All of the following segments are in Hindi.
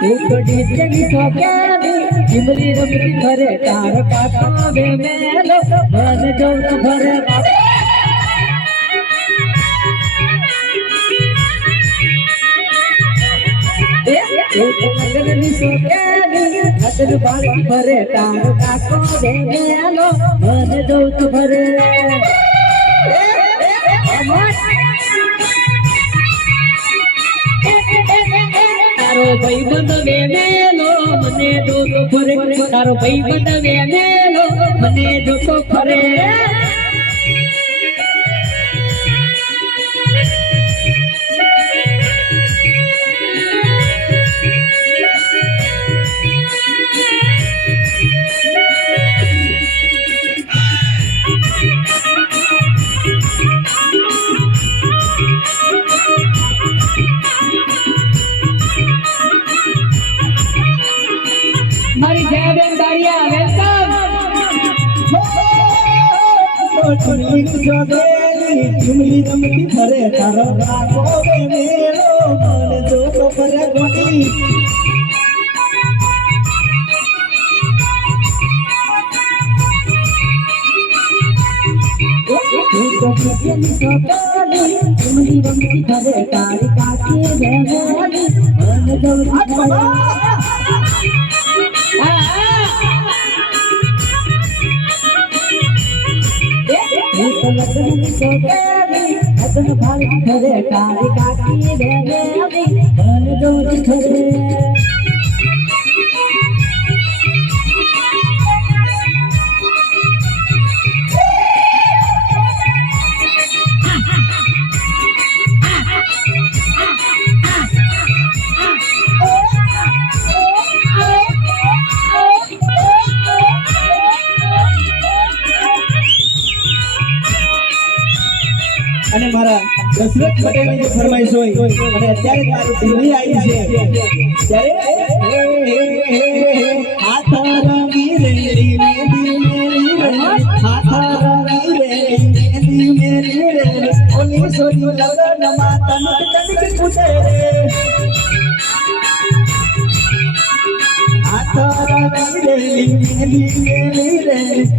उकड़ी चली सो प्यारी इमली रमली भरे तार पाता बे मेलो मन जो भरे लगनी सो प्यारी हसर बाली भरे तार पाता बे मेलो मन जो भरे Oh, my God. તારો ભાઈ બંધ વેમેલો મને જોતો ફરે તારો ભાઈ બંધ વેમેલો મને જોતો ફરે. कुंडिक सवेरी झुमरी झुमकी भरे तारो रागो में मेरो मन जो तो भरे गोटी झुमरी झुमकी भरे तारी काकी रे मन जो तो भरे हसन किसो देवी हसन भाल करे काली काकी देवी हन दो करे અને મારા દશરથ પટેલની જે ફરમાઈશ હોય અને અત્યારે તારી ટીવી આવી છે ત્યારે હાથ રંગી રેલી મેદી મેલી રે હાથ રંગી રેલી મેદી મેલી રે ઓલી સોની લગન માં તનક તનક પૂછે રે હાથ રંગી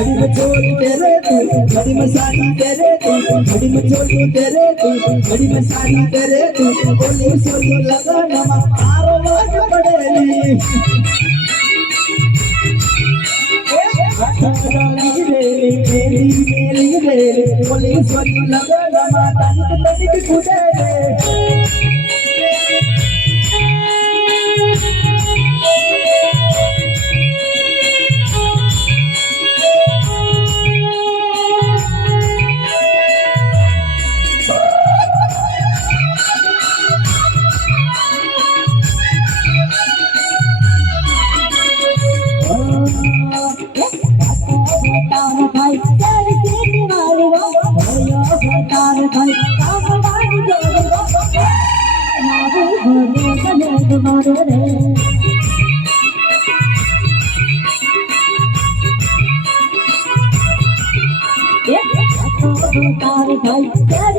घड़ी में चोरी तेरे तू घड़ी में साड़ी तेरे तू घड़ी में चोरी तेरे तू घड़ी में साड़ी तेरे तू बोली सोलो लगा नमा तारो वाज पड़ेली मेरी मेरी मेरी मेरी बोली सोलो लगा नमा तनिक तनिक कुदे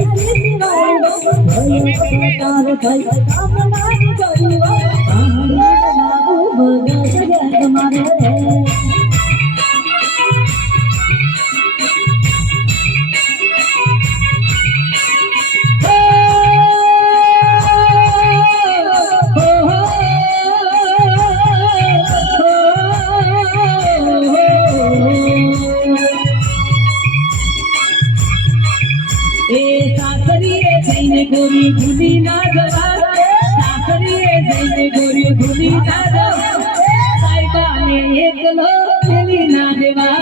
ભય ભય ભય ભય એ સાસરીએ જઈને ગોરી ભૂલી ના જવા સાસરીએ જઈને ગોરી ભૂલી ના જવા સાહેબાને એકલો ફેલી ના દેવા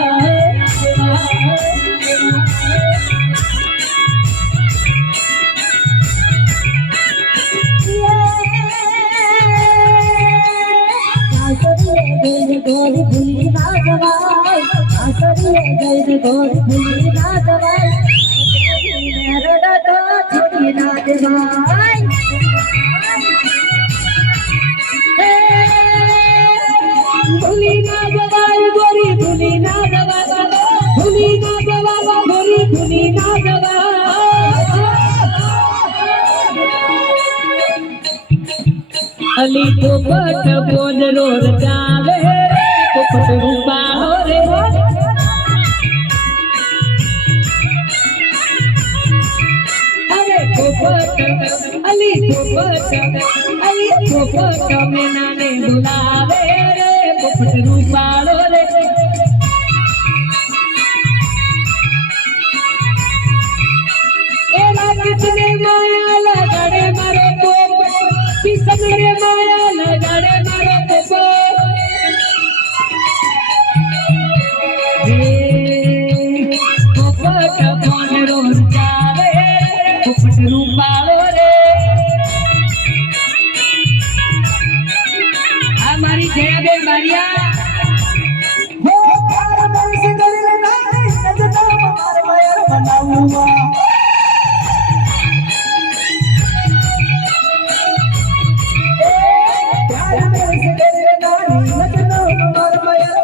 ગોરી ભૂલી ના જવાય સાસરીએ જઈને ગોરી ભૂલી ના જવાય ভুলি না যাবার গরি ভুলি না যাবার ভুলি না যাবার গরি ভুলি না যাবার अली तो बट बोल रोज जावे तो फटरू પોપટ તમે નાને બોલાવે રૂપા